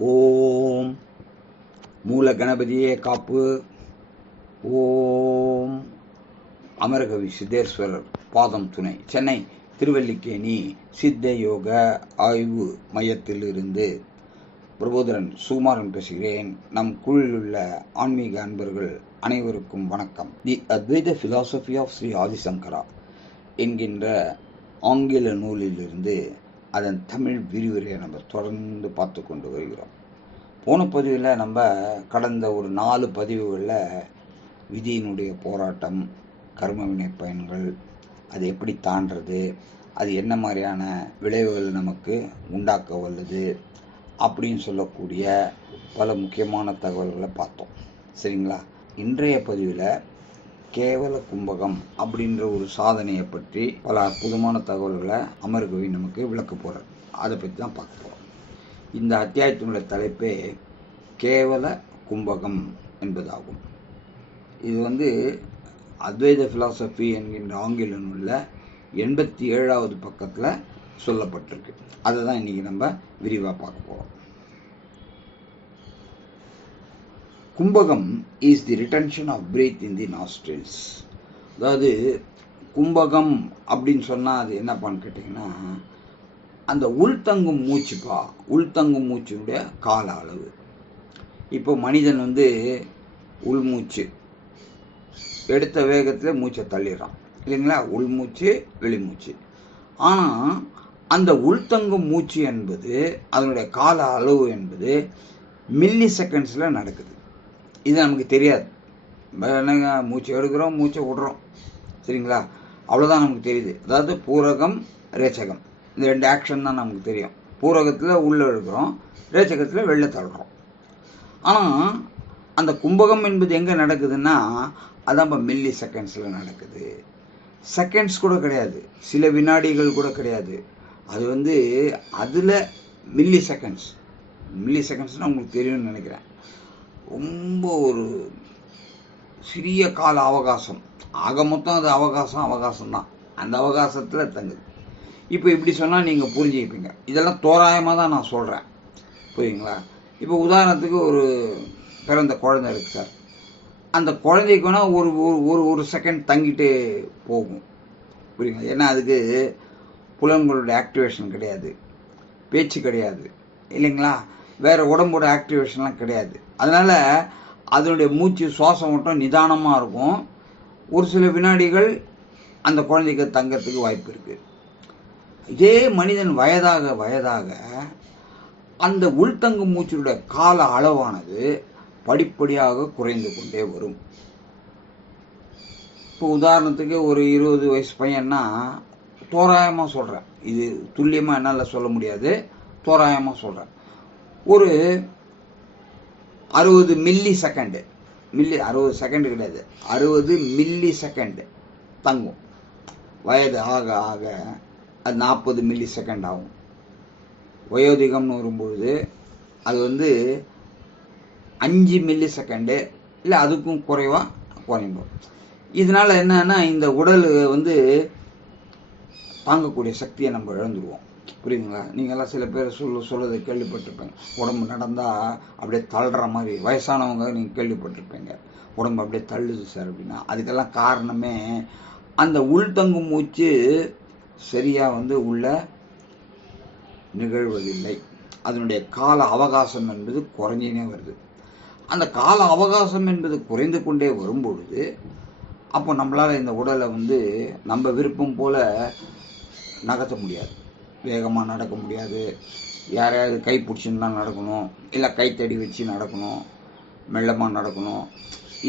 ஓம். மூல கணபதியே காப்பு. ஓம். அமரகவி சித்தேஸ்வரர் பாதம் துணை. சென்னை திருவல்லிக்கேணி சித்த யோக ஆய்வு மையத்திலிருந்து பிரபோதரன் சுகுமாரன் பேசுகிறேன். நம் குழுவில் உள்ள ஆன்மீக அன்பர்கள் அனைவருக்கும் வணக்கம். தி அத்வைத பிலாசபி ஆஃப் ஸ்ரீ ஆதிசங்கரா என்கின்ற ஆங்கில நூலிலிருந்து அதன் தமிழ் விரிவுரையை நம்ம தொடர்ந்து பார்த்து கொண்டு வருகிறோம். போன பதிவில் நம்ம கடந்த ஒரு நாலு பதிவுகளில் விதியினுடைய போராட்டம் கர்ம வினை பயன்கள் அது எப்படி தாண்டது அது என்ன மாதிரியான விளைவுகள் நமக்கு உண்டாக்க வல்லது அப்படின்னு சொல்லக்கூடிய பல முக்கியமான தகவல்களை பார்த்தோம். சரிங்களா? இன்றைய பதிவில் கேவல கும்பகம் அப்படின்ற ஒரு சாதனையை பற்றி பல அற்புதமான தகவல்களை அமர்கவி நமக்கு விளக்க போகிறார் அதை பற்றி தான் பார்க்க போகிறோம் இந்த அத்தியாயத்தினுடைய தலைப்பே கேவல கும்பகம் என்பதாகும். இது வந்து அத்வைத ஃபிலாசபி என்கின்ற ஆங்கில நூலில் எண்பத்தி ஏழாவது பக்கத்தில் சொல்லப்பட்டிருக்கு. அதை தான் இன்றைக்கி நம்ம விரிவாக பார்க்க போகிறோம் kumbhakam is the retention of breath in the nostrils அதாவது கும்பகம் அப்படின்னு சொன்னால் அது என்னப்பான்னு கேட்டிங்கன்னா அந்த உள்தங்கும் மூச்சுப்பா உள்தங்கும் மூச்சினுடைய கால அளவு. இப்போ மனிதன் வந்து உள்மூச்சு எடுத்த வேகத்தில் மூச்சை தள்ளிடுறான். இல்லைங்களா? உள்மூச்சு வெளிமூச்சு. ஆனால் அந்த உள்தங்கும் மூச்சு என்பது அதனுடைய கால அளவு என்பது மில்லி செகண்ட்ஸில் நடக்குது. இது நமக்கு தெரியாது. என்னங்க மூச்சு எடுக்கிறோம் மூச்சை விடுறோம். சரிங்களா? அவ்வளோதான் நமக்கு தெரியுது. அதாவது பூரகம் ரேச்சகம். இந்த ரெண்டு ஆக்ஷன் தான் நமக்கு தெரியும். பூரகத்தில் உள்ளே எடுக்கிறோம் ரேச்சகத்தில் வெளில தள்ளுறோம். ஆனால் அந்த கும்பகம் என்பது எங்கே நடக்குதுன்னா அதான் இப்போ மில்லி செகண்ட்ஸில் நடக்குது. செகண்ட்ஸ் கூட கிடையாது. சில வினாடிகள் கூட கிடையாது. அது வந்து அதில் மில்லி செகண்ட்ஸ் மில்லி செகண்ட்ஸ்னால் உங்களுக்கு தெரியும்னு நினைக்கிறேன். ரொம்ப ஒரு சிறிய கால அவகாசம். ஆக மொத்தம் அது அவகாசம் அவகாசம் தான் அந்த அவகாசத்தில் தங்குது. இப்போ இப்படி சொன்னால் நீங்கள் புரிஞ்சுக்கிப்பீங்க. இதெல்லாம் தோராயமாக தான் நான் சொல்கிறேன் புரியுங்களா இப்போ உதாரணத்துக்கு ஒரு பிறந்த குழந்தை இருக்குது சார். அந்த குழந்தைக்கு வேணால் ஒரு ஒரு ஒரு செகண்ட் தங்கிட்டு போகும். புரியுங்களா ஏன்னா அதுக்கு புலன்களோட ஆக்டிவேஷன் கிடையாது. பேச்சு கிடையாது. இல்லைங்களா? வேறு உடம்போட ஆக்டிவேஷன்லாம் கிடையாது. அதனால் அதனுடைய மூச்சு சுவாசம் மட்டும் நிதானமாக இருக்கும். ஒரு சில வினாடிகள் அந்த குழந்தைக்கு தங்கறதுக்கு வாய்ப்பு இருக்குது இதே மனிதன் வயதாக வயதாக அந்த உள்தங்கும் மூச்சினுடைய கால அளவானது படிப்படியாக குறைந்து கொண்டே வரும். இப்போ உதாரணத்துக்கு ஒரு இருபது வயசு பையன்னா தோராயமாக சொல்கிறேன் இது துல்லியமாக என்னால் சொல்ல முடியாது. தோராயமாக சொல்கிறேன் ஒரு அறுபது மில்லி செகண்டு மில்லி அறுபது செகண்டு கிடையாது. அறுபது மில்லி செகண்டு தங்கும். வயது ஆக ஆக அது நாற்பது மில்லி செகண்ட் ஆகும் வயோதிகம்னு வரும்பொழுது அது வந்து அஞ்சு மில்லி செகண்டு இல்லை அதுக்கும் குறைவாக குறையும். இதனால் என்னன்னா இந்த உடல் வந்து தாங்கக்கூடிய சக்தியை நம்ம இழந்துருவோம். புரியுதுங்களா? நீங்கள்லாம் சில பேர் சொல்ல சொல்லுறதை கேள்விப்பட்டிருப்பேங்க. உடம்பு நடந்தால் அப்படியே தள்ளுற மாதிரி வயசானவங்க நீங்கள் கேள்விப்பட்டிருப்பீங்க. உடம்பு அப்படியே தள்ளுது சார் அப்படின்னா. அதுக்கெல்லாம் காரணமே அந்த உள்தங்கும் மூச்சு சரியாக வந்து உள்ள நிகழ்வதில்லை. அதனுடைய கால அவகாசம் என்பது குறைஞ்சினே வருது. அந்த கால அவகாசம் என்பது குறைந்து கொண்டே வரும்பொழுது அப்போ நம்மளால் இந்த உடலை வந்து நம்ம விருப்பம் போல் நகர்த்த முடியாது. வேகமாக நடக்க முடியாது. யாரையாவது கை பிடிச்சின்னு தான் நடக்கணும். இல்லை கைத்தடி வச்சு நடக்கணும். மெல்லமாக நடக்கணும்.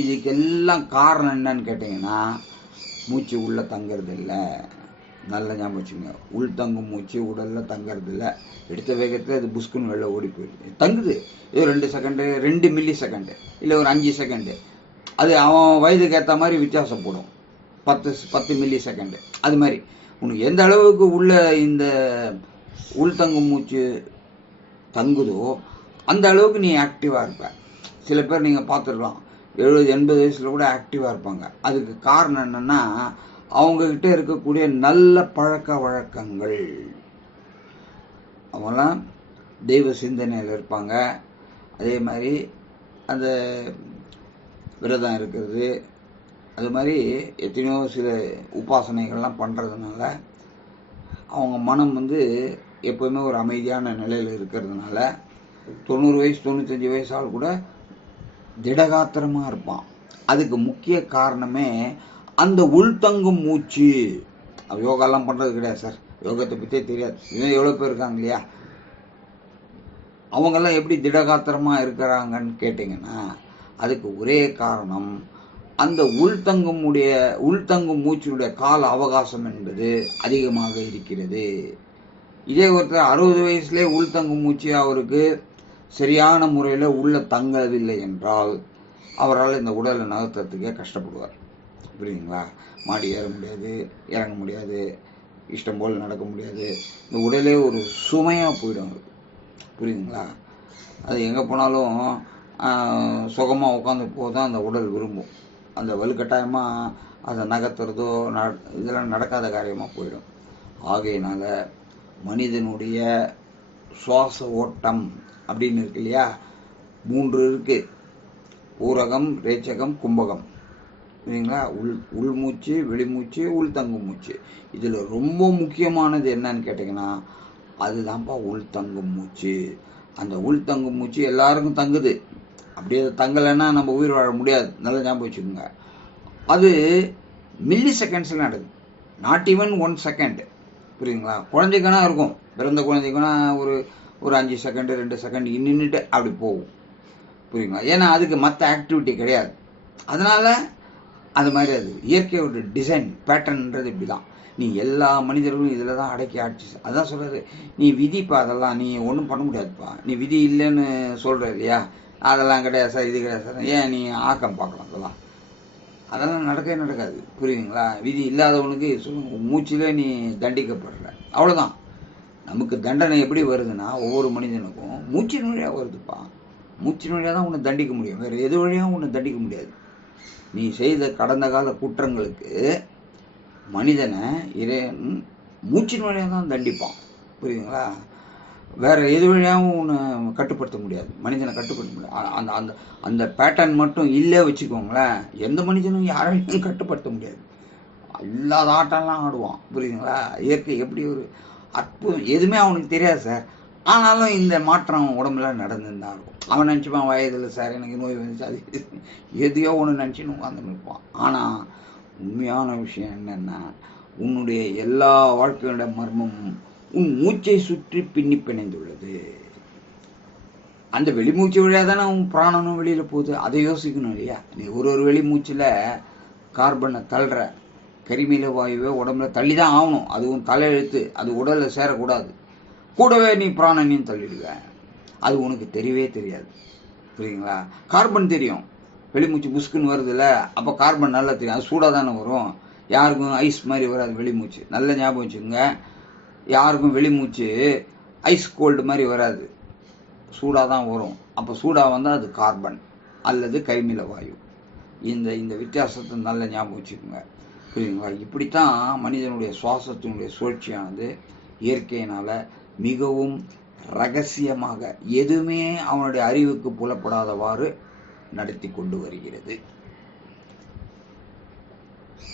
இதுக்கெல்லாம் காரணம் என்னன்னு கேட்டிங்கன்னா மூச்சு உள்ளே தங்கிறது இல்லை. நல்ல ஞாபகம் வச்சுங்க உள் தங்கும் மூச்சு உடலில் தங்கிறது இல்லை. எடுத்த வேகத்தில் அது புஷ்குன்னு வெளில ஓடி போயிடுது. தங்குது. ஏதோ ரெண்டு செகண்டு ரெண்டு மில்லி செகண்டு இல்லை ஒரு அஞ்சு செகண்டு அது அவன் வயதுக்கு ஏற்ற மாதிரி வித்தியாசப்படும் பத்து பத்து மில்லி செகண்டு அது மாதிரி. உனக்கு எந்த அளவுக்கு உள்ள இந்த உள்தங்கும் மூச்சு தங்குதோ அந்த அளவுக்கு நீ ஆக்டிவாக இருப்ப. சில பேர் நீங்கள் பார்த்துருக்கலாம். எழுபது எண்பது வயசில் கூட ஆக்டிவாக இருப்பாங்க. அதுக்கு காரணம் என்னென்னா அவங்கக்கிட்ட இருக்கக்கூடிய நல்ல பழக்க வழக்கங்கள். அவங்களாம் தெய்வ சிந்தனையில் இருப்பாங்க. அதே மாதிரி அந்த விரதம் இருக்கிறது அது மாதிரி எத்தனையோ சில உபாசனைகள்லாம் பண்ணுறதுனால அவங்க மனம் வந்து எப்போவுமே ஒரு அமைதியான நிலையில் இருக்கிறதுனால தொண்ணூறு வயசு தொண்ணூத்தஞ்சு வயசால் கூட திடகாத்திரமாக இருப்பான். அதுக்கு முக்கிய காரணமே அந்த உள்தங்கும் மூச்சு. யோகாலாம் பண்ணுறது கிடையாது சார். யோகத்தை பற்றியே தெரியாது. இன்னும் எவ்வளோ பேர் இருக்காங்க இல்லையா? அவங்கெல்லாம் எப்படி திடகாத்திரமாக இருக்கிறாங்கன்னு கேட்டிங்கன்னா அதுக்கு ஒரே காரணம் அந்த உள்தங்கமுடைய உடைய உள்தங்கும் மூச்சினுடைய கால அவகாசம் என்பது அதிகமாக இருக்கிறது. இதே ஒருத்தர் அறுபது வயசுலேயே உள்தங்கும் மூச்சு அவருக்கு சரியான முறையில் உள்ள தங்கவில்லை என்றால் அவரால் இந்த உடலை நகர்த்துறதுக்கே கஷ்டப்படுவார். புரியுதுங்களா? மாடி ஏற முடியாது இறங்க முடியாது இஷ்டம் போல் நடக்க முடியாது. இந்த உடலே ஒரு சுமையாக போயிடும் அவருக்கு. புரியுதுங்களா? அது எங்கே போனாலும் சுகமாக உட்காந்து போதான் அந்த உடல் விரும்பும். அந்த வலுக்கட்டாயமாக அதை நகர்த்துறதோ ந இதெல்லாம் நடக்காத காரியமாக போயிடும். ஆகையினால மனிதனுடைய சுவாச ஓட்டம் அப்படின்னு இருக்கு இல்லையா? மூன்று இருக்கு. ஊரகம் ரேச்சகம் கும்பகம். சரிங்களா உள் உள்மூச்சு வெளிமூச்சு உள்தங்கும் மூச்சு இதில் ரொம்ப முக்கியமானது என்னன்னு கேட்டிங்கன்னா அதுதான்ப்பா உள்தங்கும் மூச்சு அந்த உள்தங்கும் மூச்சு எல்லாருக்கும் தங்குது. அப்படியே தங்கலைன்னா நம்ம உயிர் வாழ முடியாது. நல்லா ஞாபகம் வச்சுக்கோங்க. அது மில்லி செகண்ட்ஸில் நடக்குது. நாட் ஈவன் ஒன் செகண்ட் புரியுதுங்களா? குழந்தைக்குனா இருக்கும். பிறந்த குழந்தைக்குனா ஒரு ஒரு அஞ்சு செகண்டு ரெண்டு செகண்ட் நின்றுட்டு அப்படி போகும். புரியுங்களா ஏன்னா அதுக்கு மற்ற ஆக்டிவிட்டி கிடையாது. அதனால் அது மாதிரி அது இயற்கையோட டிசைன் பேட்டர்ன்றது இப்படி தான் நீ எல்லா மனிதர்களும் இதில் தான் அடக்கி ஆட்சி அதான் சொல்கிறது நீ விதிப்பா அதெல்லாம் நீ ஒன்றும் பண்ண முடியாதுப்பா. நீ விதி இல்லைன்னு சொல்கிற இல்லையா? அதெல்லாம் கிடையாது சார் இது கிடையாது சார். ஏன் நீ ஆக்கம் பார்க்கலாம் அதெல்லாம்? அதெல்லாம் நடக்கவே நடக்காது. புரியுதுங்களா? விதி இல்லாதவனுக்கு சொல்லுங்க மூச்சிலே நீ தண்டிக்கப்படுற. அவ்வளோதான் நமக்கு தண்டனை எப்படி வருதுன்னா ஒவ்வொரு மனிதனுக்கும் மூச்சின் வழியாக வருதுப்பா. மூச்சின் வழியாக தான் உன்னை தண்டிக்க முடியும். வேறு எது வழியாகவும் உன்னை தண்டிக்க முடியாது. நீ செய்த கடந்த கால குற்றங்களுக்கு மனிதனை இறைவன் மூச்சின் வழியாக தான் தண்டிப்பான். புரியுதுங்களா? வேற எது வழியாகவும் ஒன்று கட்டுப்படுத்த முடியாது. மனிதனை கட்டுப்படுத்த முடியாது. அந்த அந்த அந்த பேட்டர்ன் மட்டும் இல்லை வச்சுக்கோங்களேன். எந்த மனிதனும் யாரையும் கட்டுப்படுத்த முடியாது. இல்லாத ஆட்டம்லாம் ஆடுவான். புரியுதுங்களா? இயற்கை எப்படி ஒரு அற்புதம்? எதுவுமே அவனுக்கு தெரியாது சார். ஆனாலும் இந்த மாற்றம் உடம்புல நடந்துருந்தான் இருக்கும். அவன் நினச்சிப்பான் வயதில் சார் எனக்கு நோய் வந்துச்சு அது எதையோ ஒன்று நினச்சின்னு உட்காந்து நிற்பான் ஆனால் உண்மையான விஷயம் என்னென்னா உன்னுடைய எல்லா வாழ்க்கையோட மர்மமும் உன் மூச்சை சுற்றி பின்னி பிணைந்துள்ளது. அந்த வெளிமூச்சு வழியாக தானே உன் பிராணனும் வெளியில் போகுது? அதை யோசிக்கணும் இல்லையா? நீ ஒரு ஒரு வெளிமூச்சில் கார்பனை தள்ளுற கரிமீல வாயுவை உடம்புல தள்ளி தான் ஆகணும் அதுவும் தலையெழுத்து அது உடலில் சேரக்கூடாது. கூடவே நீ பிராணனையும் தள்ளிடுவ. அது உனக்கு தெரியவே தெரியாது. புரியுங்களா கார்பன் தெரியும். வெளிமூச்சு புஸ்குன்னு வருதுல்ல அப்போ கார்பன் நல்லா தெரியும். அது சூடாக தானே வரும். யாருக்கும் ஐஸ் மாதிரி வராது வெளிமூச்சு. நல்ல ஞாபகம் வச்சுக்கோங்க. யாருக்கும் வெளிமூச்சு ஐஸ் கோல்டு மாதிரி வராது. சூடாக தான் வரும். அப்போ சூடாக வந்தால் அது கார்பன் அல்லது கைமில வாயு. இந்த இந்த வித்தியாசத்தை நல்ல ஞாபகம் வச்சுக்கோங்க. புரியுதுங்களா? இப்படித்தான் மனிதனுடைய சுவாசத்தினுடைய சுழற்சியானது இயற்கையினால் மிகவும் ரகசியமாக எதுவுமே அவனுடைய அறிவுக்கு புலப்படாதவாறு நடத்தி கொண்டு வருகிறது.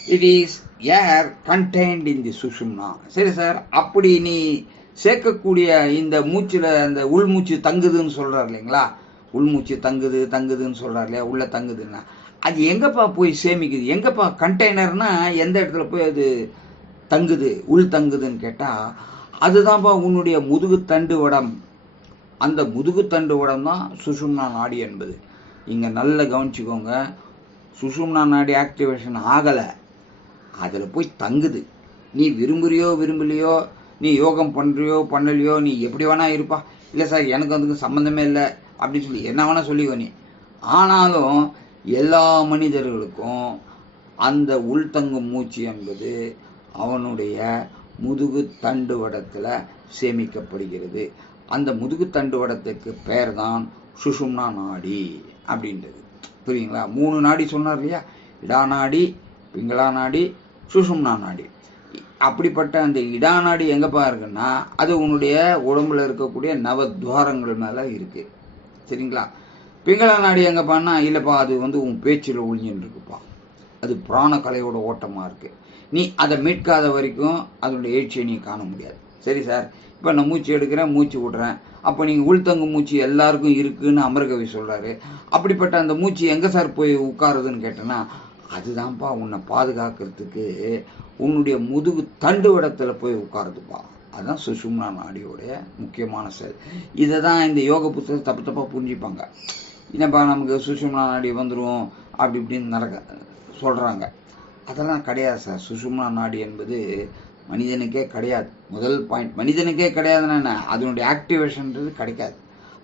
It is air contained in the Sushumna சரி சார் அப்படி நீ சேர்க்கக்கூடிய இந்த மூச்சில் அந்த உள்மூச்சு தங்குதுன்னு சொல்கிறார் இல்லைங்களா? உள்மூச்சு தங்குது தங்குதுன்னு சொல்கிறார் இல்லையா? உள்ளே தங்குதுன்னா. அது எங்கப்பா போய் சேமிக்குது? எங்கப்பா கண்டெய்னர்னா எந்த இடத்துல போய் அது தங்குது உள் தங்குதுன்னு கேட்டால் அதுதான்ப்பா உன்னுடைய முதுகு தண்டு வடம். அந்த முதுகு தண்டு வடம் தான் சுஷும்னா நாடி என்பது. இங்கே நல்லா கவனிச்சுக்கோங்க. சுஷும்னா நாடி ஆக்டிவேஷன் ஆகலை. அதில் போய் தங்குது. நீ விரும்புறியோ விரும்பலையோ நீ யோகம் பண்ணுறியோ பண்ணலையோ நீ எப்படி வேணால் இருப்பா. இல்லை சார் எனக்கு அதுக்கு சம்மந்தமே இல்லை அப்படின்னு சொல்லி என்ன வேணால் சொல்லிக்கோ நீ. ஆனாலும் எல்லா மனிதர்களுக்கும் அந்த உள்தங்கும் மூச்சு என்பது அவனுடைய முதுகு தண்டு வடத்தில் சேமிக்கப்படுகிறது. அந்த முதுகு தண்டு வடத்துக்கு பெயர் தான் சுஷும்னா நாடி அப்படின்றது. புரியுங்களா? மூணு நாடி சொன்னார் இல்லையா? இடா நாடி பிங்களா நாடி சுஷும்னா நாடி. அப்படிப்பட்ட அந்த இடா நாடி எங்கப்பா இருக்குன்னா அது உன்னுடைய உடம்புல இருக்கக்கூடிய நவ துவாரங்கள் இருக்கு. சரிங்களா? பிங்கள நாடி எங்கப்பான்னா இல்லைப்பா அது வந்து உன் பேச்சில் ஒழிஞ்சுன்னு இருக்குப்பா அது பிராண கலையோட ஓட்டமாக இருக்கு. நீ அதை மீட்காத வரைக்கும் அதனுடைய எழுச்சியை நீ காண முடியாது. சரி சார். இப்போ நான் மூச்சு எடுக்கிறேன் மூச்சு விடுறேன். அப்போ நீங்கள் உள்தங்கு மூச்சு எல்லாருக்கும் இருக்குன்னு அமரகவி சொல்கிறாரு அப்படிப்பட்ட அந்த மூச்சு எங்கே சார் போய் உட்காருதுன்னு கேட்டேன்னா அதுதான்ப்பா உன்னை பாதுகாக்கிறதுக்கு உன்னுடைய முதுகு தண்டு இடத்துல போய் உட்காருதுப்பா. அதுதான் சுஷும்னா நாடியோடைய முக்கியமான செயல். இதை தான் இந்த யோக புத்தகம் தப்பு தப்பாக புரிஞ்சுப்பாங்க. என்னப்பா நமக்கு சுஷும்னா நாடி வந்துடும் அப்படி இப்படின்னு நடக்க சொல்கிறாங்க அதெல்லாம் கிடையாது சார். சுஷும்னா நாடி என்பது மனிதனுக்கே கிடையாது. முதல் பாயிண்ட் மனிதனுக்கே கிடையாதுன்னா என்ன? அதனுடைய ஆக்டிவேஷன்ன்றது கிடைக்காது.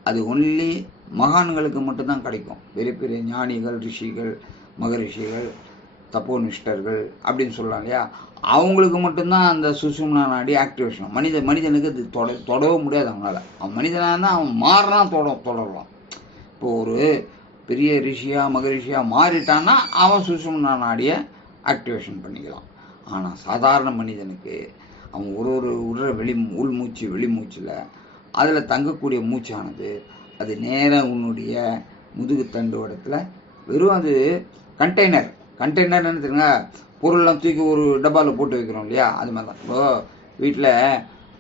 அது ஒன்லி மகான்களுக்கு மட்டும்தான் கிடைக்கும். பெரிய பெரிய ஞானிகள் ரிஷிகள் மகரிஷிகள் தப்போனிஷ்டர்கள் அப்படின்னு சொல்லலாம் இல்லையா? அவங்களுக்கு மட்டும்தான் அந்த சுசும்னா நாடி ஆக்டிவேஷன் மனித மனிதனுக்கு இது தொட தொடவும் முடியாது அவனால் அவன் மனிதனாக இருந்தால் அவன் மாறினா தொட தொடரலாம். இப்போ ஒரு பெரிய ரிஷியாக மகரிஷியாக மாறிட்டான்னா அவன் சுசும்னா நாடியை ஆக்டிவேஷன் பண்ணிக்கலாம். ஆனால் சாதாரண மனிதனுக்கு அவன் ஒரு ஒரு உள்ள வெளி உள் மூச்சு வெளிமூச்சில் அதில் தங்கக்கூடிய மூச்சானது அது நேராக உன்னுடைய முதுகு தண்டு இடத்துல வெறும் அது கண்டெய்னர் கண்டெய்னர் என்ன தெரியுங்க பொருள்லாம் தூக்கி ஒரு டப்பாவில் போட்டு வைக்கிறோம் இல்லையா? அது மாதிரி தான். இப்போ வீட்டில்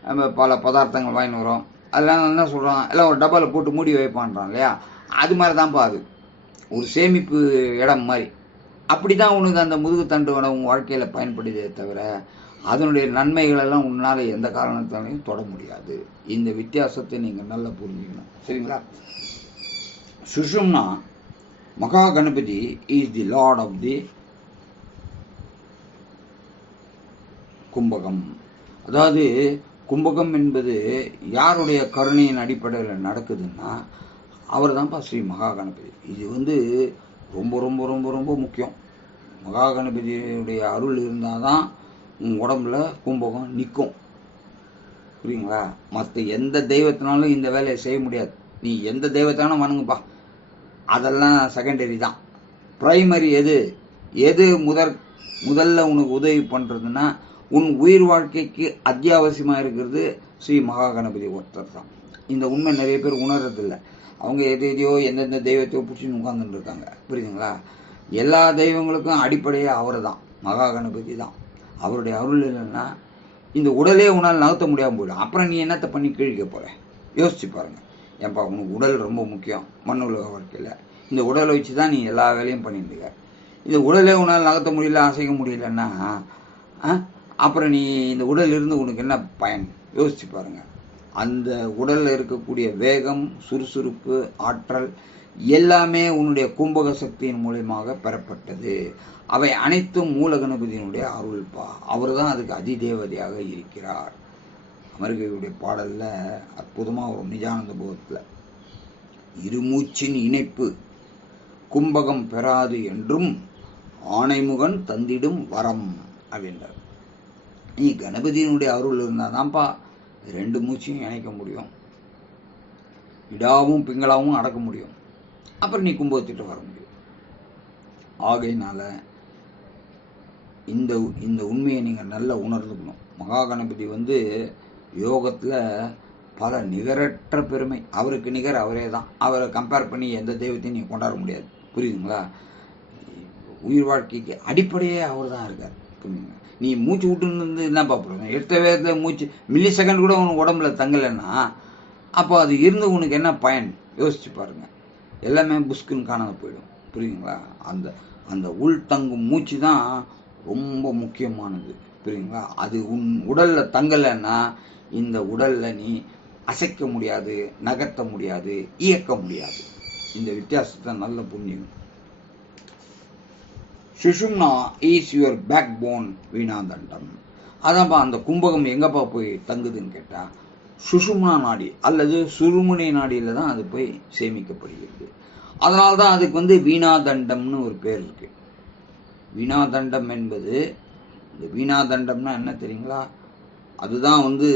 நம்ம பல பதார்த்தங்கள் வாங்கிட்டு வரோம் அதெல்லாம் என்ன சொல்கிறோம் எல்லாம் ஒரு டப்பாவில் போட்டு மூடி வைப்பான்றான் இல்லையா? அது மாதிரி தான்ப்பா அது. ஒரு சேமிப்பு இடம் மாதிரி. அப்படி தான் உனக்கு அந்த முதுகு தண்டு உன் வாழ்க்கையில் பயன்படுதே தவிர அதனுடைய நன்மைகள் எல்லாம் உன்னால் எந்த காரணத்தாலையும் தொட முடியாது. இந்த வித்தியாசத்தை நீங்கள் நல்லா புரிஞ்சுக்கணும். சரிங்களா? Sushumna Maha Ganapathi is the lord of the kumbhakam. அதாவது கும்பகம் என்பது யாருடைய கருணையின் அடிப்படையில் நடக்குதுன்னா அவர் தான்ப்பா ஸ்ரீ மகா கணபதி இது வந்து ரொம்ப ரொம்ப ரொம்ப ரொம்ப முக்கியம். மகா கணபதியுடைய அருள் இருந்தால் தான் உன் உடம்புல கும்பகம் நிற்கும் புரியுங்களா? மற்ற எந்த தெய்வத்தினாலும் இந்த வேலையை செய்ய முடியாது. நீ எந்த தெய்வத்தானும் வணங்குப்பா. அதெல்லாம் செகண்டரி தான். ப்ரைமரி எது? எது முதற் முதல்ல உனக்கு உதவி பண்ணுறதுன்னா உன் உயிர் வாழ்க்கைக்கு அத்தியாவசியமாக இருக்கிறது ஸ்ரீ மகா கணபதி ஒருத்தர் தான். இந்த உண்மை நிறைய பேர் உணர்றதில்ல. அவங்க எது எதையோ எந்தெந்த தெய்வத்தையோ பிடிச்சின்னு உட்காந்துட்டு இருக்காங்க. புரியுதுங்களா? எல்லா தெய்வங்களுக்கும் அடிப்படையே அவர் தான். மகா கணபதி தான். அவருடைய அருள் இல்லைன்னா இந்த உடலே உன்னால் நகர்த்த முடியாமல் போயிடும். அப்புறம் நீ என்னத்தை பண்ணி கீழிக்க போகிற யோசிச்சு பாருங்கள் ஏன்பா உனக்கு உடல் ரொம்ப முக்கியம். மண் உலக வாழ்க்கையில் இந்த உடலை வச்சு தான் நீ எல்லா வேலையும் பண்ணிட்டு இந்த உடலே உன்னால் நகர்த்த முடியல அசைக்க முடியலன்னா ஆ, அப்புறம் நீ இந்த உடல் இருந்து உனக்கு என்ன பயன்? யோசிச்சு பாருங்க. அந்த உடலில் இருக்கக்கூடிய வேகம் சுறுசுறுப்பு ஆற்றல் எல்லாமே உன்னுடைய கும்பக சக்தியின் மூலியமாக பெறப்பட்டது. அவை அனைத்தும் மூல கணபதியினுடைய அருள்பா. அவர் தான் அதுக்கு அதிதேவதையாக இருக்கிறார். அமர்கையுடைய பாடலில் அற்புதமாக ஒரு நிஜானந்த போகத்துல. இருமூச்சின் இணைப்பு கும்பகம் பெறாது என்றும் ஆணைமுகன் தந்திடும் வரம் அப்படின்றார். நீ கணபதியினுடைய அருள் இருந்தாதான்ப்பா ரெண்டு மூச்சையும் இணைக்க முடியும். இடாவும் பிங்களாவும் அடக்க முடியும். அப்புறம் நீ கும்பகத்திட்டு வர முடியும். ஆகையினால இந்த இந்த உண்மையை நீங்கள் நல்லா உணர்ந்துக்கணும். மகா கணபதி வந்து யோகத்தில் பல நிகரற்ற பெருமை. அவருக்கு நிகர் அவரே தான். அவரை கம்பேர் பண்ணி எந்த தெய்வத்தையும் நீ கொண்டாட முடியாது. புரியுதுங்களா? உயிர் வாழ்க்கைக்கு அடிப்படையே அவர் தான் இருக்கார். புரியுதுங்களா? நீ மூச்சு விட்டுன்னு இருந்து என்ன பார்ப்போம்? எடுத்த வேகத்தில் மூச்சு மில்லி செகண்ட் கூட உனக்கு உடம்புல தங்கலைன்னா அப்போ அது இருந்து உனக்கு என்ன பயன்? யோசிச்சு பாருங்க. எல்லாமே புஷ்குன்னு காணாமல் போயிடும். புரியுதுங்களா? அந்த அந்த உள் தங்கும் மூச்சு தான் ரொம்ப முக்கியமானது. புரியுங்களா அது உன் உடலில் தங்கலைன்னா இந்த உடல்ல நீ அசைக்க முடியாது நகர்த்த முடியாது இயக்க முடியாது. இந்த வித்தியாசத்தை நல்ல புரிஞ்சுக்கணும் Sushumna is your back bone வீணாதண்டம். அதான்ப்பா அந்த கும்பகம் எங்கப்பா போய் தங்குதுன்னு கேட்டா சுஷும்னா நாடி அல்லது சுருமுனை நாடியில தான் அது போய் சேமிக்கப்படுகிறது. அதனால தான் அதுக்கு வந்து வீணாதண்டம்னு ஒரு பேர் இருக்கு. வீணாதண்டம் என்பது இந்த வீணாதண்டம்னா என்ன தெரியுங்களா? அதுதான் வந்து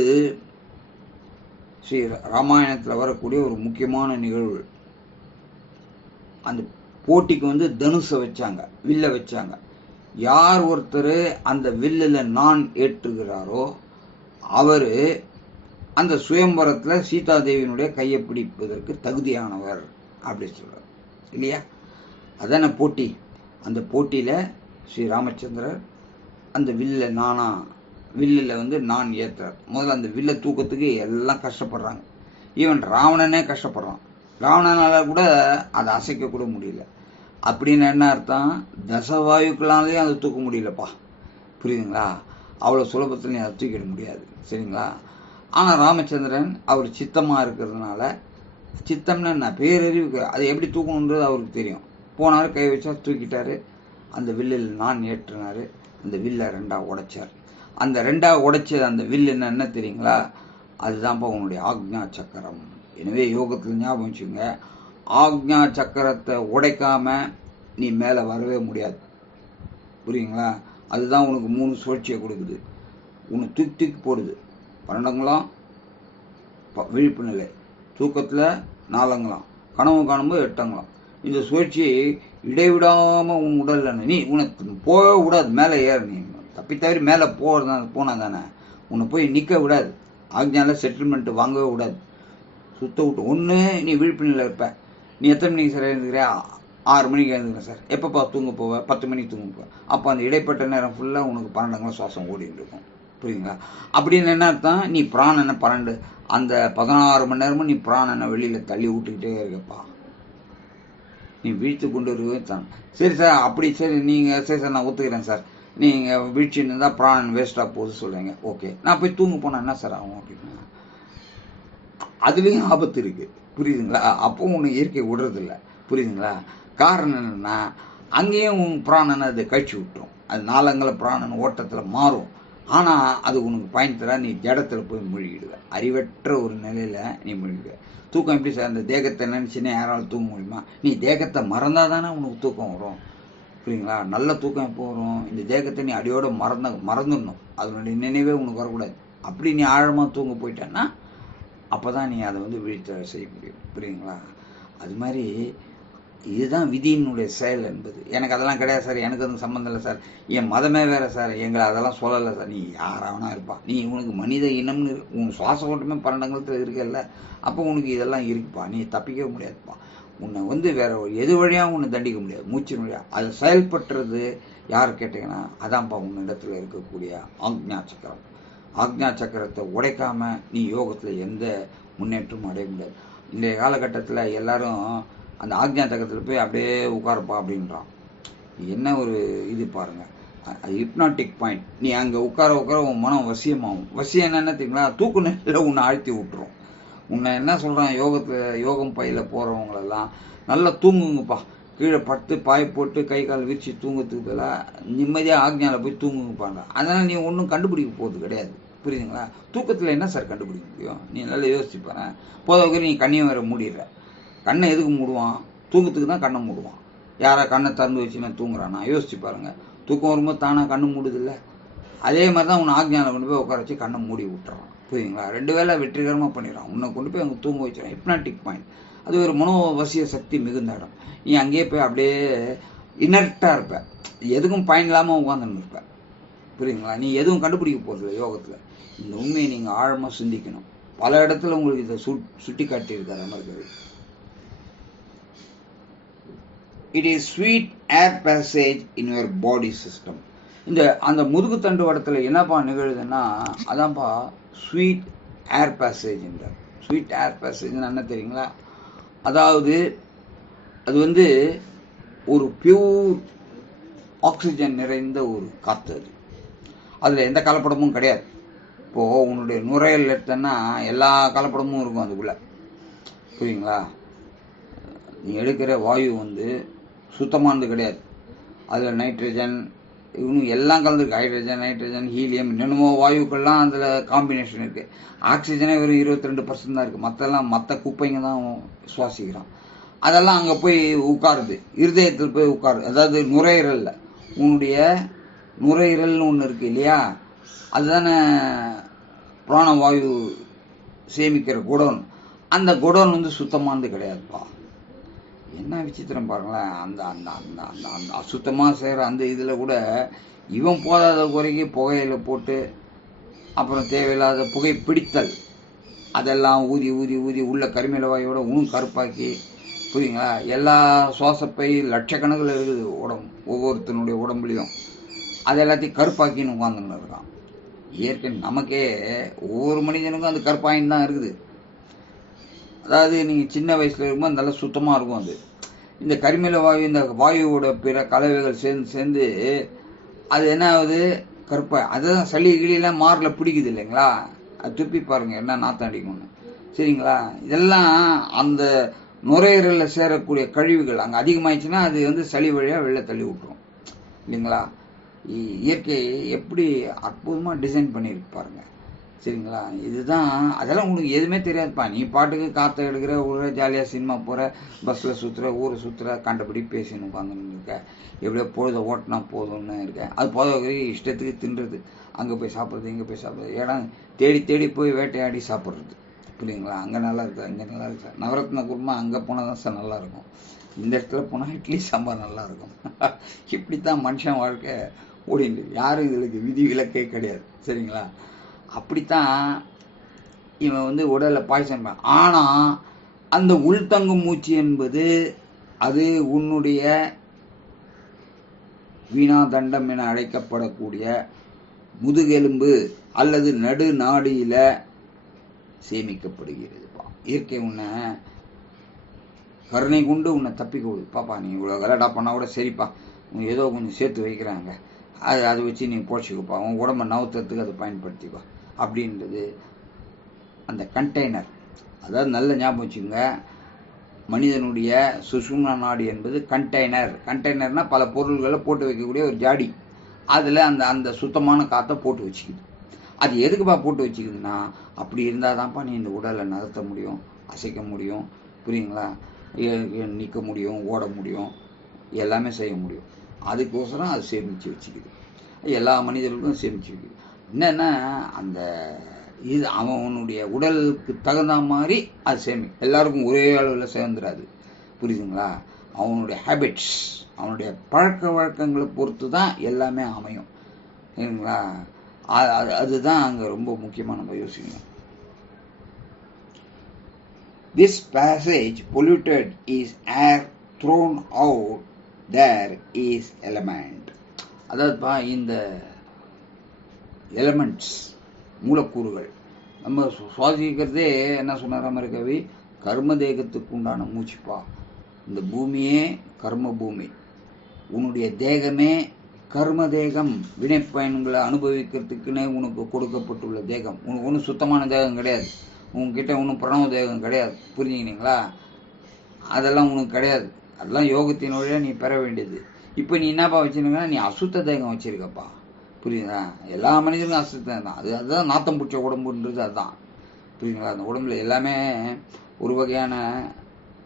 ஸ்ரீ ராமாயணத்தில் வரக்கூடிய ஒரு முக்கியமான நிகழ்வு. அந்த போட்டிக்கு வந்து தனுஷை வச்சாங்க வில்லை வச்சாங்க. யார் ஒருத்தர் அந்த வில்லில் நான் ஏற்றுகிறாரோ அவர் அந்த சுயம்பரத்தில் சீதாதேவியினுடைய கையை பிடிப்பதற்கு தகுதியானவர் அப்படி சொல்கிறார் இல்லையா? அதான போட்டி. அந்த போட்டியில் ஸ்ரீ ராமச்சந்திரர் அந்த வில்ல நானா வில்லில் வந்து நான் ஏற்றுறார் முதல்ல அந்த வில்லை தூக்கத்துக்கு எல்லாம் கஷ்டப்படுறாங்க. ஈவன் ராவணனே கஷ்டப்படுறான். ராவணனால கூட அதை அசைக்க கூட முடியல. அப்படின்னு என்ன அர்த்தம்? தசவாயுக்களாலேயும் அதை தூக்க முடியலப்பா. புரியுதுங்களா? அவ்வளோ சுலபத்தில் நீ அதை தூக்கிட முடியாது. சரிங்களா? ஆனால் ராமச்சந்திரன் அவர் சித்தமாக இருக்கிறதுனால சித்தம்னு என்ன? பேரறிவுக்கு அதை எப்படி தூக்கணுன்றது அவருக்கு தெரியும். போனார் கை வச்சா தூக்கிட்டாரு. அந்த வில்லில் நான் ஏற்றினார். அந்த வில்லை ரெண்டாக உடைச்சார். அந்த ரெண்டாக உடைச்சது அந்த வில் என்ன என்ன தெரியுங்களா அதுதான்ப்பா உன்னுடைய ஆக்ஞா சக்கரம். எனவே யோகத்தில் ஞாபகம் வச்சுங்க ஆக்ஞா சக்கரத்தை உடைக்காம நீ மேலே வரவே முடியாது. புரியுங்களா? அதுதான் உனக்கு மூணு சுழற்சியை கொடுக்குது. உன்னை தூக்கி தூக்கி போடுது. பன்னெண்டுங்களாம் விழிப்பு நிலை தூக்கத்தில் நாலங்களாம். கனவு காணும்போது எட்டங்களாம். இந்த சுழற்சியை இடைவிடாமல் உன் உடல்ல நீ உனக்கு போக விடாது மேலே ஏற நீ. தப்பி மேலே போகிறதா போனால் தானே உன்னை போய் நிற்க விடாது. ஆக்ஞால செட்டில்மெண்ட் வாங்கவே விடாது. சுத்த விட்டு ஒன்று நீ விழிப்பு இருப்ப. நீ எத்தனை மணிக்கு சார் எழுந்துக்கிறியா ஆறு மணிக்கு எழுந்துக்கிறேன் சார் எப்பப்பா தூங்க போவ? பத்து மணிக்கு தூங்க போவேன் அப்போ அந்த இடைப்பட்ட நேரம் ஃபுல்லாக உனக்கு பன்னெண்டுங்களும் சுவாசம் ஓடிட்டு இருக்கும். புரியுங்களா அப்படின்னு என்ன அர்த்தம் நீ பிராணனை பன்னெண்டு அந்த பதினாறு மணி நேரமும் நீ பிராணனை வெளியில் தள்ளி விட்டுக்கிட்டே இருக்கப்பா. நீ வீழ்த்து கொண்டு இருக்கவே தான் சரி சார் அப்படி சரி. நீங்கள் சரி சார் நான் ஒத்துக்கிறேன் சார் நீங்கள் வீழ்ச்சின்னு இருந்தால் பிராணன் வேஸ்ட்டாக போகுது சொல்கிறீங்க ஓகே நான் போய் தூங்க போனால் என்ன சார் ஆகும் அப்படின்னா அதுலேயும் ஆபத்து இருக்குது புரியுதுங்களா? அப்போ ஒன்று இயற்கை விடுறதில்ல. புரியுதுங்களா? காரணம் என்னென்னா அங்கேயும் உன் பிராணனை அது கழிச்சு விட்டோம். அது நாளங்கள பிராணன் ஓட்டத்தில் மாறும். ஆனால் அது உனக்கு பயன் தர நீ ஜடத்தில் போய் மூழ்கிடுவ. அறிவற்ற ஒரு நிலையில் நீ மூழ்கிடுவ. தூக்கம் எப்படி சார் அந்த தேகத்தை நினச்சினே யாராலும் தூங்க முடியுமா? நீ தேகத்தை மறந்தால் தானே உனக்கு தூக்கம் வரும். புரியுங்களா நல்ல தூக்கம் எப்போ வரும் இந்த தேகத்தை நீ அடியோட மறந்த மறந்துடணும். அதனுடைய நினைவே உனக்கு வரக்கூடாது. அப்படி நீ ஆழமாக தூங்க போயிட்டேன்னா அப்போ தான் நீ அதை வந்து விழித்த செய்ய முடியும். புரியுங்களா அது மாதிரி இதுதான் விதியினுடைய செயல் என்பது. எனக்கு அதெல்லாம் கிடையாது சார். எனக்கு அது சம்மந்தம் இல்லை சார். என் மதமே வேறு சார். எங்களை அதெல்லாம் சொல்லலை சார். நீ யாராவனா இருப்பா. நீ உனக்கு மனித இனம்னு உன் சுவாச ஓட்டமே பன்னெண்டங்கலத்தில் இருக்கல அப்போ உனக்கு இதெல்லாம் இருக்குப்பா. நீ தப்பிக்கவே முடியாதுப்பா. உன்னை வந்து வேற ஒரு எது வழியாக உன்னை தண்டிக்க முடியாது. மூச்சு முடியாது அது செயல்பட்டுறது யார் கேட்டீங்கன்னா அதான்ப்பா உன்னிடத்தில் இருக்கக்கூடிய ஆக்ஞா சக்கரம். ஆக்ஞா சக்கரத்தை உடைக்காம நீ யோகத்தில் எந்த முன்னேற்றமும் அடைய முடியாது. இன்றைய காலகட்டத்தில் எல்லாரும் அந்த ஆக்ஞா சக்கரத்தில் போய் அப்படியே உட்காருப்பா அப்படின்றான். என்ன ஒரு இது பாருங்க. ஹிப்னாட்டிக் பாயிண்ட் நீ அங்கே உட்கார உட்கார உன் மனம் வசியமாகும். வசியம் என்னென்ன தெரியுங்களா? தூக்கு நிலையில் உன்னை ஆழ்த்தி விட்டுரும். உன்னை என்ன சொல்கிறான் யோகத்தில் யோகம் பையில் போகிறவங்களெல்லாம் நல்லா தூங்குங்கப்பா. கீழே பட்டு பாய் போட்டு கை கால் விரித்து தூங்குறதுக்கு பதிலாக நிம்மதியாக ஆக்ஞாவில் போய் தூங்குங்கப்பாங்க. அதனால் நீ ஒன்றும் கண்டுபிடிக்க போகிறது கிடையாது. புரியுதுங்களா? தூக்கத்தில் என்ன சார் கண்டுபிடிக்க முடியும்? நீ நல்லா யோசிச்சு பாரு. போதவங்க நீ கண்ணையும் வேற மூடிடுற. கண்ணை எதுக்கு மூடுவான்? தூக்கத்துக்கு தான் கண்ணை மூடுவான். யாரா கண்ணை திறந்து வச்சுன்னா தூங்குறானா? யோசிச்சு பாருங்க. தூக்கம் வரும்போது தானாக கண்ணு மூடுதில்ல? அதே மாதிரி தான் உன்னை ஆக்ஞாவில் கொண்டு போய் உட்கார வச்சு கண்ணை மூடி விட்டுறான். புரியுங்களா ரெண்டு வேளை வெற்றிகரமாக பண்ணிடுறான். உன்னை கொண்டு போய் அங்கே தூங்க வச்சிடும் ஹிப்னாட்டிக் பாயிண்ட் அது ஒரு மனோவசிய சக்தி மிகுந்த இடம். நீ அங்கேயே போய் அப்படியே இனர்ட்டாக இருப்ப. எதுக்கும் பயன் இல்லாமல் உட்காந்துன்னு இருப்ப. புரியுங்களா நீ எதுவும் கண்டுபிடிக்க போகிறதில்ல யோகத்தில். இந்த உண்மையை நீங்கள் ஆழமாக சிந்திக்கணும். பல இடத்துல உங்களுக்கு இதை சு சுட்டி காட்டியிருக்காரு Amarkavi. It is sweet air passage in your body system இந்த அந்த முதுகு தண்டுவடத்தில் என்னப்பா நிகழுதுன்னா அதான்ப்பா ஸ்வீட் ஏர் பேசேஜ்ன்ற ஸ்வீட் ஏர் பேசேஜ்னு என்ன தெரியுங்களா? அதாவது அது வந்து ஒரு பியூர் ஆக்சிஜன் நிறைந்த ஒரு காற்று அது. அதில் எந்த கலப்படமும் கிடையாது. இப்போது உன்னுடைய நுரையல் எடுத்தன்னா எல்லா கலப்படமும் இருக்கும் அதுக்குள்ளே. புரியுங்களா? நீ எடுக்கிற வாயு வந்து சுத்தமானது கிடையாது. அதில் நைட்ரஜன் இன்னும் எல்லாம் கலந்துருக்கு. ஹைட்ரஜன் நைட்ரஜன் ஹீலியம் என்னென்னமோ வாயுக்கள்லாம் அதில் காம்பினேஷன் இருக்குது ஆக்சிஜனே வெறும் இருபத்தி ரெண்டு பர்சன்ட் தான் இருக்குது மற்றெல்லாம் மற்ற குப்பைங்க தான் சுவாசிக்கிறான் அதெல்லாம் அங்கே போய் உட்காருது. இருதயத்தில் போய் உட்காருது அதாவது நுரையீரலில். உன்னுடைய நுரையீரல்னு ஒன்று இருக்குது இல்லையா? அதுதானே பிராணவாயு சேமிக்கிற குடோன். அந்த குடோன் வந்து சுத்தமானது கிடையாதுப்பா. என்ன விசித்திரம் பாருங்களேன். அந்த அந்த அந்த அந்த அந்த அசுத்தமாக செய்கிற அந்த இதில் கூட இவன் போதாத குறைக்கு புகையில போட்டு அப்புறம் தேவையில்லாத புகை பிடித்தல் அதெல்லாம் ஊதி ஊதி ஊதி உள்ள கரிமல வாயோட இன்னும் கருப்பாக்கி புரியுங்களா? எல்லா சுவாசப்பை லட்சக்கணக்கில் இருக்குது உடம்பு ஒவ்வொருத்தனுடைய உடம்புலையும். அது எல்லாத்தையும் கருப்பாக்கின்னு உட்காந்துன்னு இருக்கான். இயற்கை நமக்கே ஒவ்வொரு மனிதனுக்கும் அந்த கருப்பாயின் தான் இருக்குது. அதாவது நீங்கள் சின்ன வயசில் இருக்கும்போது நல்லா சுத்தமாக இருக்கும் அது. இந்த கரிமல வாயு இந்த வாயுவோட பிற கலவைகள் சேர்ந்து சேர்ந்து அது என்ன ஆகுது? கருப்பா அதுதான் சளி கிளியெல்லாம் மாரில் பிடிக்குது இல்லைங்களா? அது துப்பி பாருங்கள் என்ன நாத்தம் அடிக்கும்னு. சரிங்களா? இதெல்லாம் அந்த நுரையீரலில் சேரக்கூடிய கழிவுகள் அங்கே அதிகமாகிடுச்சுன்னா அது வந்து சளி வழியாக வெளில தள்ளி விட்டுரும். இல்லைங்களா? இ- இயற்கை எப்படி அற்புதமாக டிசைன் பண்ணியிருக்கு பாருங்கள் சரிங்களா? இதுதான் அதெல்லாம் உனக்கு எதுவுமே தெரியாதுப்பா. நீ பாட்டுக்கு காற்றை எடுக்கிற உள்ள ஜாலியாக சினிமா போகிற பஸ்ஸில் சுற்றுற ஊரை சுற்றுற கண்டபடி பேசின்னு உட்காந்துன்னு இருக்க. எப்படியோ பொழுத ஓட்டினா போதும்னு இருக்கேன் அது போத இஷ்டத்துக்கு தின்றது. அங்கே போய் சாப்பிட்றது இங்கே போய் சாப்பிட்றது. இடம் தேடி தேடி போய் வேட்டையாடி சாப்பிட்றது. புரியுங்களா அங்கே நல்லா இருக்குது அங்கே நல்லா இருக்கு? சார் நவரத்ன குருமா அங்கே போனால் தான் சார் நல்லா இருக்கும். இந்த இடத்துல போனால் இட்லி சாம்பார் நல்லா இருக்கும். இப்படி தான் மனுஷன் வாழ்க்கை ஓடிட்டு யாரும் இதுக்கு விதி விலக்கே கிடையாது. சரிங்களா? அப்படித்தான் இவன் வந்து உடலில் பாய்ச்சன் ஆனால் அந்த உள்தங்கும் மூச்சு என்பது அது உன்னுடைய வீணா தண்டம் என அழைக்கப்படக்கூடிய முதுகெலும்பு அல்லது நடு நாடியில் சேமிக்கப்படுகிறதுப்பா இயற்கை உன்னை கருணை கொண்டு உன்னை தப்பிக்க விடுது. பாப்பா நீ இவ்வளோ கலடா பண்ணால் கூட சரிப்பா. உன் ஏதோ கொஞ்சம் சேர்த்து வைக்கிறாங்க. அது அதை வச்சு நீ போச்சுக்கப்பா உன் உடம்ப நவுத்துறதுக்கு அதை பயன்படுத்திப்பா அப்படின்றது அந்த கண்டெய்னர் அதாவது நல்ல ஞாபகம் வச்சுக்கோங்க. மனிதனுடைய சுஷும்னா நாடு என்பது கண்டெய்னர் கண்டெய்னர்னால் பல பொருள்களை போட்டு வைக்கக்கூடிய ஒரு ஜாடி. அதில் அந்த அந்த சுத்தமான காற்றை போட்டு வச்சுக்குது. அது எதுக்குப்பா போட்டு வச்சுக்குதுன்னா அப்படி இருந்தால் தான்ப்பா நீ இந்த உடலை நகர்த்த முடியும் அசைக்க முடியும் புரியுங்களா நிற்க முடியும் ஓட முடியும் எல்லாமே செய்ய முடியும். அதுக்கோசரம் அது சேமித்து வச்சுக்குது. எல்லா மனிதர்களுக்கும் சேமித்து வைக்குது என்னன்னா அந்த இது அவனுடைய உடலுக்கு தகுந்த மாதிரி அது சேமி எல்லாருக்கும் ஒரே அளவில் சேர்ந்துடாது புரியுதுங்களா? அவனுடைய ஹேபிட்ஸ் அவனுடைய பழக்க வழக்கங்களை பொறுத்து தான் எல்லாமே அமையும். சரிங்களா அது அதுதான் அங்கே ரொம்ப முக்கியமாக நம்ம யோசிக்கணும். This passage polluted is air thrown out there is element அதாவதுப்பா இந்த எலமெண்ட்ஸ் மூலக்கூறுகள். நம்ம சு- சுவாசிக்கிறதே என்ன சொன்னார் கவி கர்ம தேகத்துக்கு உண்டான மூச்சுப்பா. இந்த பூமியே கர்ம பூமி. உன்னுடைய தேகமே கர்ம தேகம். வினைப்பயன்களை அனுபவிக்கிறதுக்குன்னே உனக்கு கொடுக்கப்பட்டுள்ள தேகம். உனக்கு ஒன்றும் சுத்தமான தேகம் கிடையாது. உங்ககிட்ட ஒன்றும் பிரணவ தேகம் கிடையாது. புரிஞ்சுக்கினீங்களா? அதெல்லாம் உனக்கு கிடையாது. அதெல்லாம் யோகத்தின் வழியாக நீ பெற வேண்டியது. இப்போ நீ என்னப்பா வச்சுருக்கா நீ அசுத்த தேகம் வச்சுருக்கப்பா. புரியுதா? எல்லா மனிதனுக்கும் அசுத்தம் தான். அது அதுதான் நாத்தம் பிடிச்ச உடம்புன்றது அதுதான். புரியுங்களா அந்த உடம்புல எல்லாமே ஒரு வகையான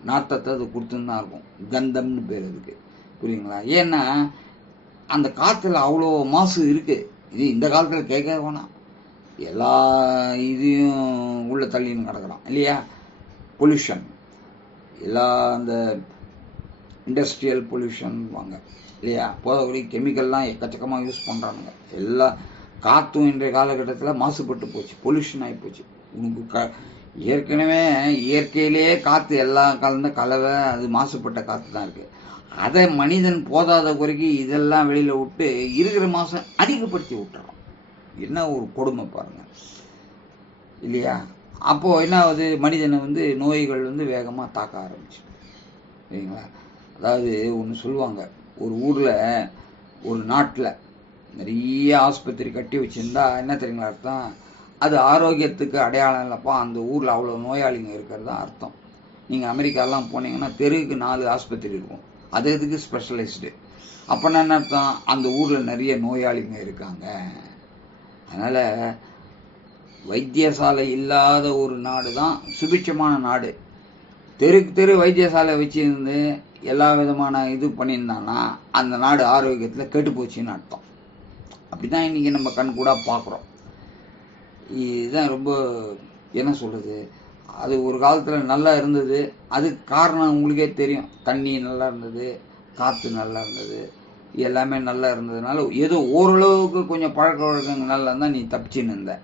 நாத்தத்தை அது கொடுத்துன்னு தான் இருக்கும். கந்தம்னு பேர் அதுக்கு. புரியுங்களா ஏன்னா அந்த காற்றுல அவ்வளோ மாசு இருக்கு. இது இந்த காலத்தில் கேட்க வேணாம். எல்லா இதையும் உள்ள தள்ளின்னு கிடக்குறான். இல்லையா? பொல்யூஷன் எல்லா அந்த இண்டஸ்ட்ரியல் பொல்யூஷன் வாங்க. இல்லையா? போதகுடி கெமிக்கல்லாம் எக்கச்சக்கமாக யூஸ் பண்ணுறானுங்க எல்லா காற்றும் இன்றைய காலகட்டத்தில் மாசுபட்டு போச்சு பொல்யூஷன் ஆகி போச்சு. உனக்கு க ஏற்கனவே இயற்கையிலேயே காற்று எல்லாம் கலந்த கலவை அது மாசுபட்ட காற்று தான் இருக்குது அதை மனிதன் போதாத குறைக்கு இதெல்லாம் வெளியில் விட்டு இருக்கிற மாதம் அதிகப்படுத்தி விட்டுறான். என்ன ஒரு கொடுமை பாருங்கள் இல்லையா? அப்போது என்ன ஆகுது? மனிதனை வந்து நோய்கள் வந்து வேகமாக தாக்க ஆரம்பிச்சு சரிங்களா அதாவது ஒன்று சொல்லுவாங்க ஒரு ஊரில் ஒரு நாட்டில் நிறைய ஆஸ்பத்திரி கட்டி வச்சிருந்தா என்ன தெரியுங்களா அர்த்தம்? அது ஆரோக்கியத்துக்கு அடையாளம் இல்லைப்பா. அந்த ஊரில் அவ்வளோ நோயாளிங்க இருக்கிறது தான் அர்த்தம். நீங்கள் அமெரிக்காலாம் போனீங்கன்னா தெருவுக்கு நாலு ஆஸ்பத்திரி இருக்கும். அது எதுக்கு? ஸ்பெஷலைஸ்டு. அப்போனா என்ன அர்த்தம்? அந்த ஊரில் நிறைய நோயாளிங்க இருக்காங்க. அதனால் வைத்தியசாலை இல்லாத ஒரு நாடு தான் சுபிட்சமான நாடு. தெருக்கு தெரு வைத்தியசாலை வச்சிருந்து எல்லா விதமான இது பண்ணியிருந்தாங்கன்னா அந்த நாடு ஆரோக்கியத்தில் கெட்டு போச்சுன்னு அர்த்தம். அப்படிதான் இன்னைக்கு நம்ம கண் கூட பார்க்குறோம். இதுதான் ரொம்ப என்ன சொல்கிறது அது ஒரு காலத்தில் நல்லா இருந்தது. அதுக்கு காரணம் உங்களுக்கே தெரியும். தண்ணி நல்லா இருந்தது காற்று நல்லா இருந்தது எல்லாமே நல்லா இருந்ததுனால ஏதோ ஓரளவுக்கு கொஞ்சம் பழக்க வழக்கங்கள் நல்லா இருந்தால் நீ தப்பிச்சுன்னு இருந்த.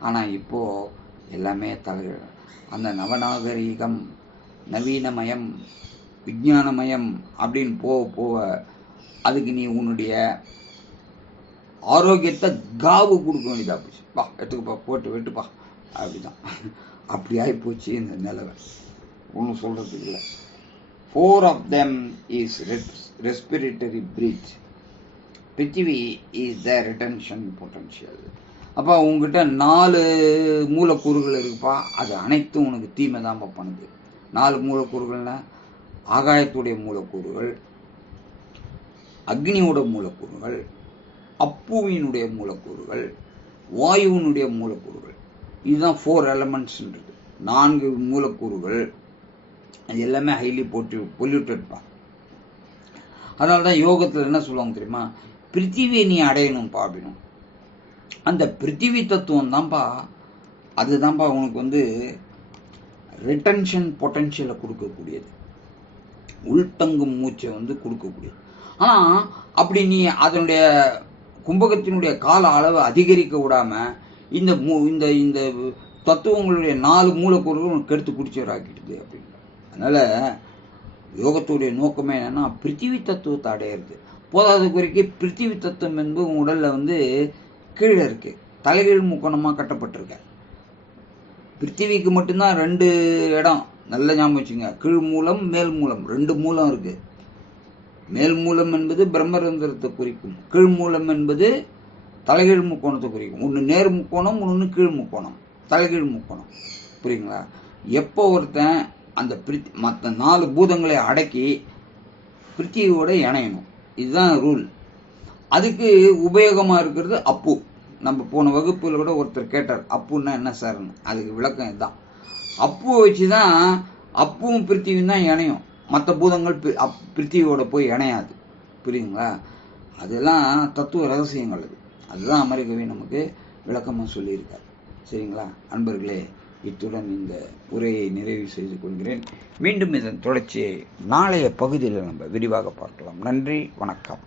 ஆனால் இப்போது எல்லாமே தலை அந்த நவநாகரீகம் நவீனமயம் விஞ்ஞானமயம் அப்படின்னு போக போக அதுக்கு நீ உன்னுடைய ஆரோக்கியத்தை காவு கொடுக்க வேண்டியதாக போச்சு. பா எடுத்துக்கப்பா போட்டு வெட்டுப்பா. அப்படிதான். அப்படி ஆகி போச்சு இந்த நிலவை. ஒன்றும் சொல்கிறதுக்கு இல்லை. Four of them is respiratory breath Prithvi is the retention potential அப்போ உங்ககிட்ட நாலு மூலக்கூறுகள் இருக்குப்பா. அது அனைத்தும் உனக்கு தீமை தான்ப்பா பண்ணுது. நாலு மூலக்கூறுகள்னா ஆகாயத்துடைய மூலக்கூறுகள் அக்னியோட மூலக்கூறுகள் அப்பூவினுடைய மூலக்கூறுகள் வாயுவினுடைய மூலக்கூறுகள். இதுதான் ஃபோர் எலமெண்ட்ஸ்ன்றது நான்கு மூலக்கூறுகள். அது எல்லாமே ஹைலி போட்டு பொல்யூட்டட்பா அதனால தான் யோகத்தில் என்ன சொல்லுவாங்க தெரியுமா? பிருத்திவியை நீ அடையணும்ப்பா அப்படின்னும். அந்த பிருத்திவி தத்துவம் தான்ப்பா அதுதான்ப்பா உனக்கு வந்து ரிட்டன்ஷன் பொட்டன்ஷியலை கொடுக்கக்கூடியது. உள்தங்கும் மூச்சை வந்து கொடுக்கக்கூடியது. ஆனால் அப்படி நீ அதனுடைய கும்பகத்தினுடைய கால அளவை அதிகரிக்க விடாமல் இந்த மூ இந்த இந்த தத்துவங்களுடைய நாலு மூலக்கூறுகளும் கெடுத்து குடிச்சவராக்கிடுது அப்படின்னு அதனால் யோகத்துடைய நோக்கமே என்னன்னா பிருத்திவி தத்துவத்தை அடையிறது. போதாத குறைக்கு பிருத்திவி தத்துவம் என்பது உடலில் வந்து கீழே இருக்குது தலைகீழ் முக்கோணமாக கட்டப்பட்டிருக்க. பிருத்திவிக்கு மட்டும்தான் ரெண்டு இடம். நல்ல ஞாபகம் வச்சுங்க கீழ் மூலம் மேல் மூலம். ரெண்டு மூலம் இருக்கு. மேல் மூலம் என்பது பிரம்மரந்திரத்தை குறிக்கும். கீழ் மூலம் என்பது தலைகீழ் முக்கோணத்தை குறிக்கும். ஒன்று நேர் முக்கோணம் ஒன்று கீழ் முக்கோணம். தலைகீழ் முக்கோணம். புரியுங்களா எப்போ ஒருத்தன் அந்த பிரித்தி மற்ற நாலு பூதங்களை அடக்கி பிருத்திவியோட இணையணும். இதுதான் ரூல் அதுக்கு உபயோகமாக இருக்கிறது அப்பு. நம்ம போன வகுப்பில் கூட ஒருத்தர் கேட்டார் அப்புன்னா என்ன சார்னு? அதுக்கு விளக்கம் இதுதான். அப்புவை வச்சு தான் அப்புவும் பிருத்திவியும் தான் இணையும். மற்ற பூதங்கள் பி- அப்- பிருத்திவியோட போய் இணையாது. புரியுங்களா அதெல்லாம் தத்துவ ரகசியங்கள் அது. அதுதான் அமெரிக்கவே நமக்கு விளக்கமாக சொல்லியிருக்காரு. சரிங்களா? அன்பர்களே இத்துடன் இந்த உரையை நிறைவு செய்து கொள்கிறேன். மீண்டும் இதன் தொடர்ச்சியை நாளைய பகுதியில் நம்ம விரிவாக பார்க்கலாம். நன்றி வணக்கம்.